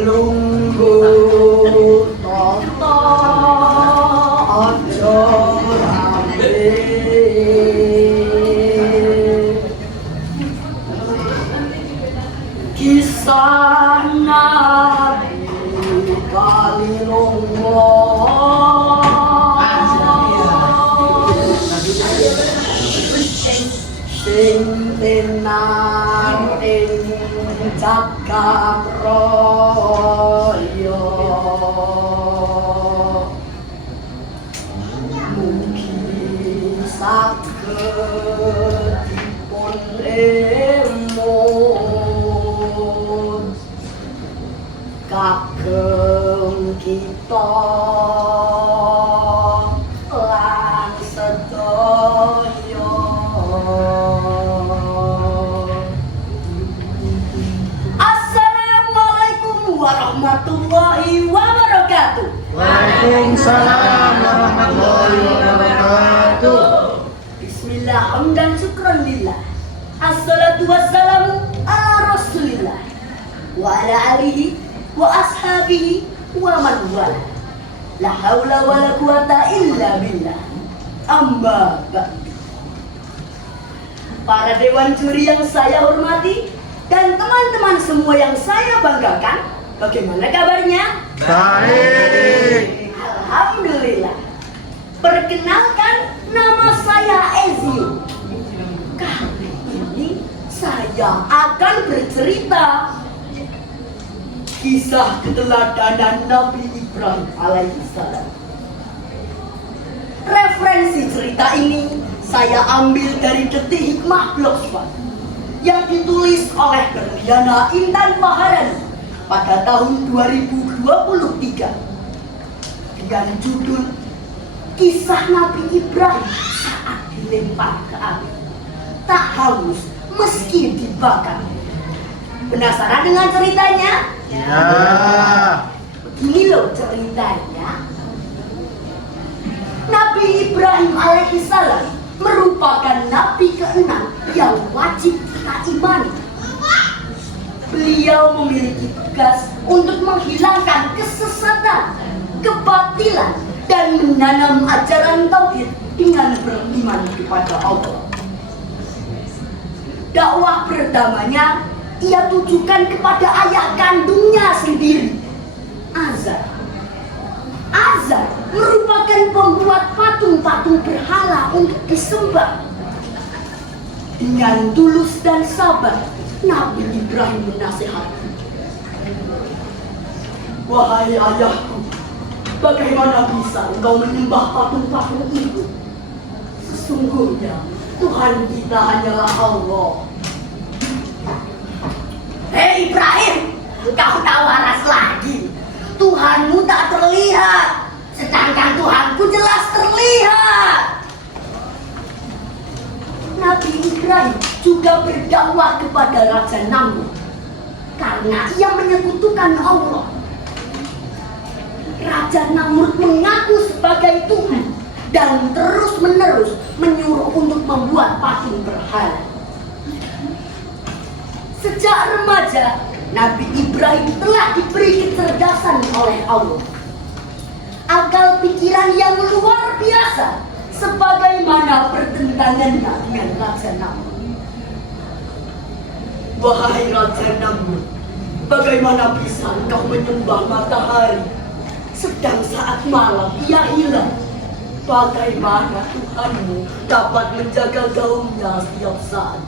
lungguh toto ojo rame kisah Nabi kali sing tenar ing cakap raya mugi saged dipun emut kagem kita lan sedaya. Warahmatullahi wabarakatuh. Waalaikumsalam warahmatullahi wabarakatuh. Bismillah, hamdan syukran lillah. Assalatu wassalamu ala rasulillah wa ala alihi wa ashabihi wa man wala. La haula wa la quwata illa billah. Amma ba'du. Para dewan juri yang saya hormati dan teman-teman semua yang saya banggakan, bagaimana kabarnya? Baik. Alhamdulillah. Perkenalkan, nama saya Ezio. Kali ini saya akan bercerita kisah keteladanan Nabi Ibrahim alaihissalam. Referensi cerita ini saya ambil dari Detik Hikmah Blogspot yang ditulis oleh Berliana Intan Maharani pada tahun 2023 dengan judul Kisah Nabi Ibrahim saat dilempar ke api, tak haus meski dibakar. Penasaran dengan ceritanya? Ya. Begini loh ceritanya. Nabi Ibrahim alaihissalam merupakan nabi ke-6 yang wajib kita imani. Beliau memiliki tugas untuk menghilangkan kesesatan, kebatilan, dan menanam ajaran tauhid dengan beriman kepada Allah. Dakwah pertamanya ia tujukan kepada ayah kandungnya sendiri, Azar. Azar merupakan pembuat patung-patung berhala untuk disembah. Dengan tulus dan sabar, Nabi Ibrahim menasihati, "Wahai ayahku, bagaimana bisa engkau menyembah patung-patung itu? Sesungguhnya Tuhan kita hanyalah Allah." "Hei Ibrahim, engkau tak waras lagi. Tuhanmu tak terlihat, sedangkan Tuhanku jelas terlihat." Nabi Ibrahim juga berdakwah kepada Raja Namrud karena ia menyekutukan Allah. Raja Namrud mengaku sebagai Tuhan dan terus-menerus menyuruh untuk membuat patung berhala. Sejak remaja, Nabi Ibrahim telah diberi kecerdasan oleh Allah. Akal pikiran yang luar biasa, sebagaimana pertentangannya dengan Raja Namrud. "Wahai Raja Namrud, bagaimana bisa engkau menyembah matahari, sedang saat malam ia hilang? Bagaimana Tuhanmu dapat menjaga gaungnya setiap saat?"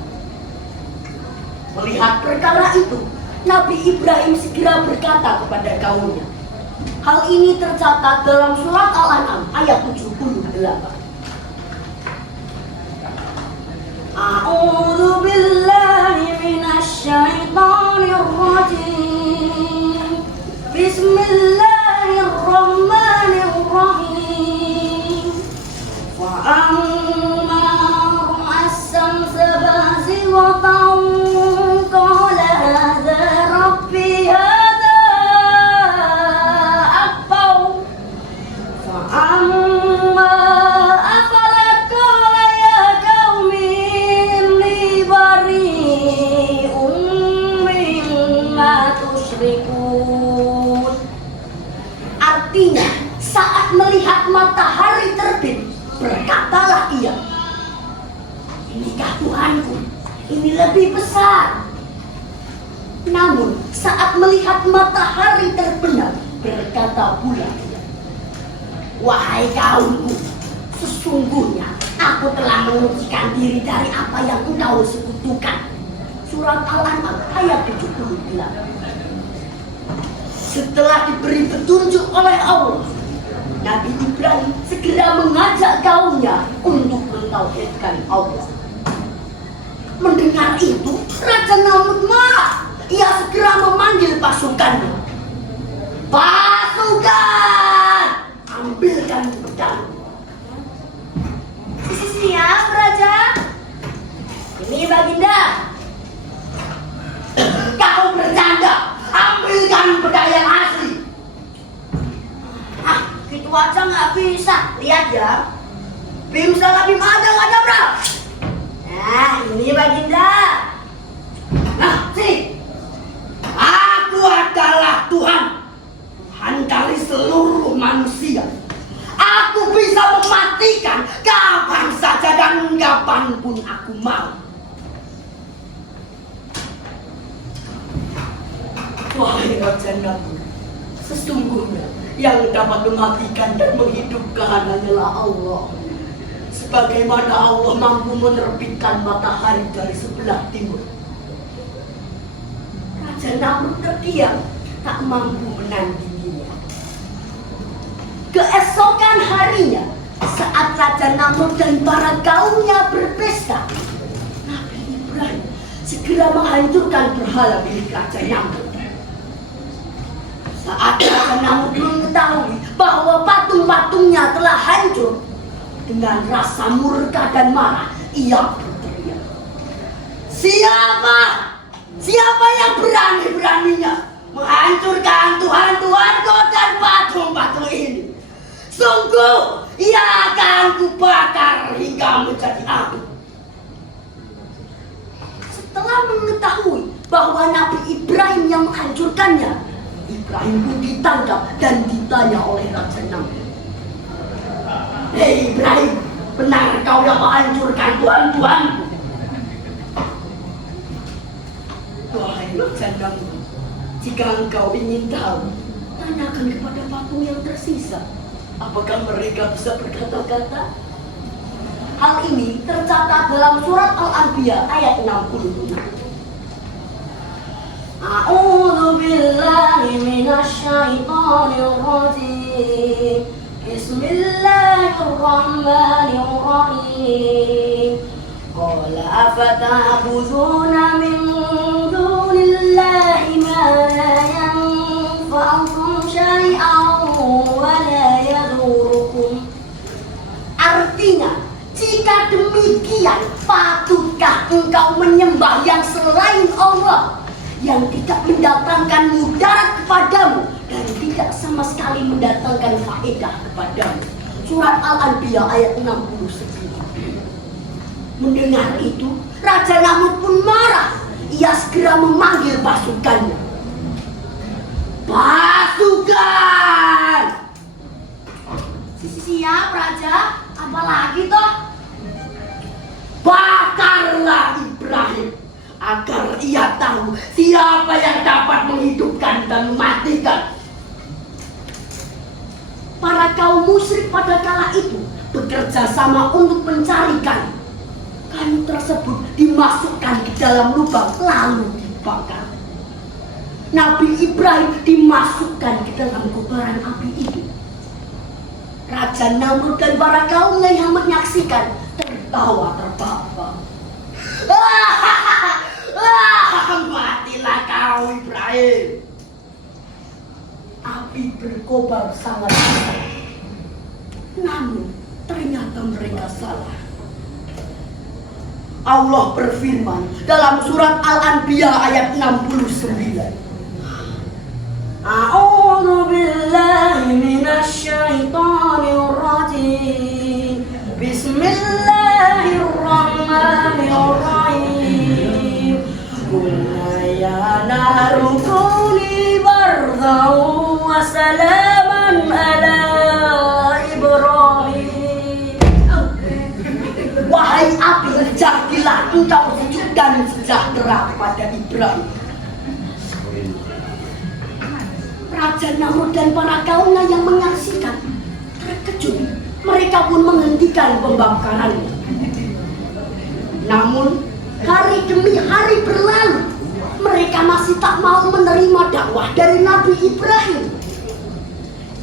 Melihat perkara itu, Nabi Ibrahim segera berkata kepada kaumnya. Hal ini tercatat dalam surat Al-An'am ayat 78. A'udzu billahi minasy syaithanir rajim. Bismillahirrahmanirrahim. Wa amma ra'as-samsa bazighatan qala hadza rabbi hadza akbar. Fa amma afalat qala ya qaumi inni ini lebih besar. Namun saat melihat matahari terbenam, berkata pula, wahai kaumku, sesungguhnya aku telah mengucikan diri dari apa yang engkau sekutukan. Surat Al-An'am ayat 78. Setelah diberi petunjuk oleh Allah, Nabi Ibrahim segera mengajak kaumnya untuk mentauhidkan Allah. Mendengar itu, Raja Namrud marah. Ia segera memanggil pasukannya. Pasukan, ambilkan pedang. Siap, Raja. Ini Baginda. Kau bercanda, ambilkan pedang yang asli. Gitu aja nggak bisa. Lihat ya, bim salah bim ada bro. Nah, ini Baginda. Nah, sini. Aku adalah Tuhan dari seluruh manusia. Aku bisa mematikan kapan saja dan kapan pun aku mau. Wahai Raja Namrud, sesungguhnya yang dapat mematikan dan menghidupkan hanyalah Allah. Sebagaimana Allah mampu menerbitkan matahari dari sebelah timur. Raja Namrud terdiam, tak mampu menandinginya. Keesokan harinya, saat Raja Namrud dan para kaumnya berpesta, Nabi Ibrahim segera menghancurkan berhala milik Raja Namrud. Saat Raja Namrud mengetahui bahwa patung-patungnya telah hancur, dengan rasa murka dan marah, ia berteriak, Siapa yang berani-beraninya menghancurkan Tuhan-Tuhanku dan patung-patung ini? Sungguh, ia akan kubakar hingga menjadi api. Setelah mengetahui bahwa Nabi Ibrahim yang menghancurkannya, Ibrahim pun ditangkap dan ditanya oleh Raja Namrud. Hei Ibrahim, benar kau yang menghancurkan Tuhan-Tuhanku? Wahai Raja Namrud, jika engkau ingin tahu, tanyakan kepada patung yang tersisa. Apakah mereka bisa berkata-kata? Hal ini tercatat dalam surat Al-Anbiya ayat 60. A'udzu billahi minasy syaithanir rajim. Bismillahirrahmanirrahim. Qala afata'buduna min dunillahi ma la yanfa'ukum syai'an wa la yadurukum. Artinya, jika demikian, patutkah engkau menyembah yang selain Allah, yang tidak mendatangkan mudarat kepadamu dan tidak sama sekali mendatangkan faedah kepadamu. Surat Al-Anbiya ayat 69. Mendengar itu, Raja Namrud pun marah. Ia segera memanggil pasukannya. Pasukan! Siap, Raja. Apalagi toh? Bakarlah Ibrahim agar ia tahu siapa yang dapat menghidupkan dan mematikan. Para kaum musyrik pada kala itu bekerja sama untuk mencari kayu. Kayu tersebut dimasukkan ke dalam lubang lalu dibakar. Nabi Ibrahim dimasukkan ke dalam kobaran api itu. Raja Namrud dan para kaumnya yang menyaksikan tertawa terbahak-bahak. Matilah kau Ibrahim. Api berkobar sangat besar. Namun ternyata mereka salah. Allah berfirman dalam surat Al-Anbiya ayat 69. A'udzu billahi minasy syaithanir rajim. Bismillahirrahmanirrahim. Qulna ya naru kuni bardhan wa salaman ala Ibrahim. Wahai api, jadilah engkau sejuk dan sejahtera kepada Ibrahim. Raja Namrud dan para kaumnya yang menyaksikan terkejut. Mereka pun menghentikan pembakarannya. Namun hari demi hari berlalu, mereka masih tak mau menerima dakwah dari Nabi Ibrahim.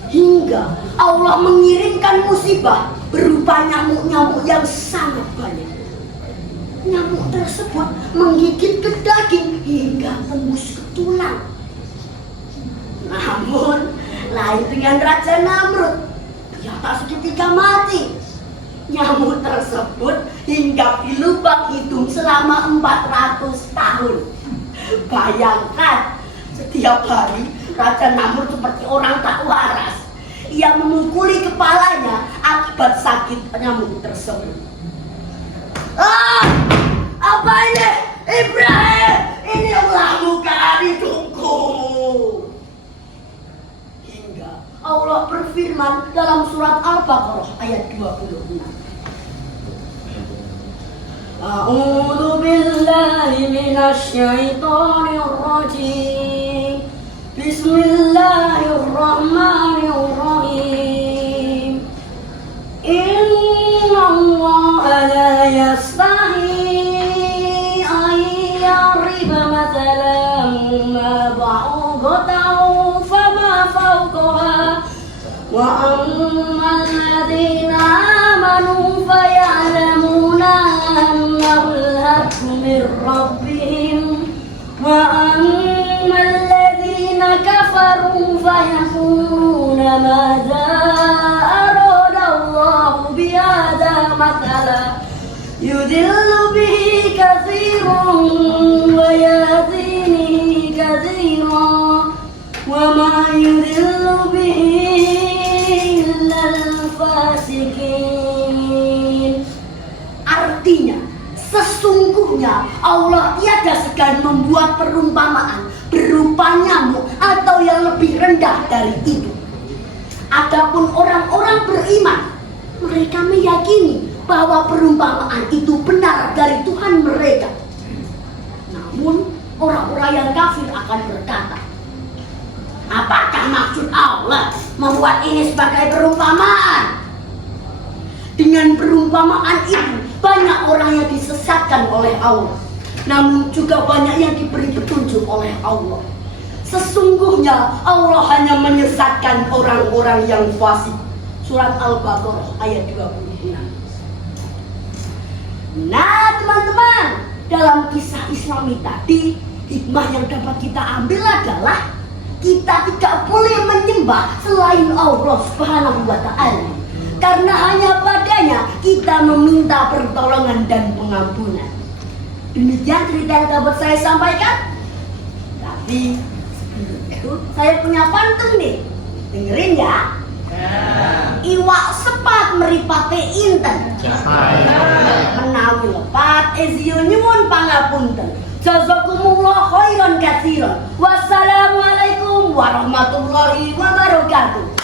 Hingga Allah mengirimkan musibah berupa nyamuk-nyamuk yang sangat banyak. Nyamuk tersebut menggigit ke daging hingga tembus ke tulang. Namun lain dengan Raja Namrud, dia tak seketika mati. Nyamuk tersebut hinggap di lubang hidung selama 400 tahun. Bayangkan, setiap hari Raja Namrud seperti orang tak waras. Ia memukuli kepalanya akibat sakit nyamuk tersebut. Apa ini? Ibrahim, ini ulahmu kan hidungku. Hingga Allah berfirman dalam surat Al-Baqarah ayat 26. A'udzu billahi minasy syaithanir rajim. Bismillahirrahmanirrahim. Inna Allah la yastahi an yariba mathalan ma ba'udatan fama fawqaha wa amma alladhina amanu fayalamuna annahu al-haqqu min rabbihim wa amma alladhina kafaru fayaquluna madza arada Allahu bihadza mathala yudillu bihi katsiran wa yahdi katsiran wa ma yudillu bihi illa al-fasiqin. Artinya, sesungguhnya Allah tiada segan membuat perumpamaan berupa nyamuk atau yang lebih rendah dari itu. Adapun orang-orang beriman, mereka meyakini bahwa perumpamaan itu benar dari Tuhan mereka. Namun orang-orang yang kafir akan berkata, apakah maksud Allah membuat ini sebagai perumpamaan? Dengan perumpamaan itu banyak orang yang disesatkan oleh Allah, namun juga banyak yang diberi petunjuk oleh Allah. Sesungguhnya Allah hanya menyesatkan orang-orang yang fasik. Surat Al-Baqarah ayat 26. Nah teman-teman, dalam kisah Islami tadi, hikmah yang dapat kita ambil adalah kita tidak boleh menyembah selain Allah Subhanahu wa Ta'ala, karena hanya padanya kita meminta pertolongan dan pengampunan. Demikian cerita yang dapat saya sampaikan. Tapi itu saya punya pantun nih, dengerin ya. Iwak sepat meripate inten, menawi lepat ezio nyuwun pangapunten. Jazakumullah khairan katsiran. Wassalamualaikum warahmatullahi wabarakatuh.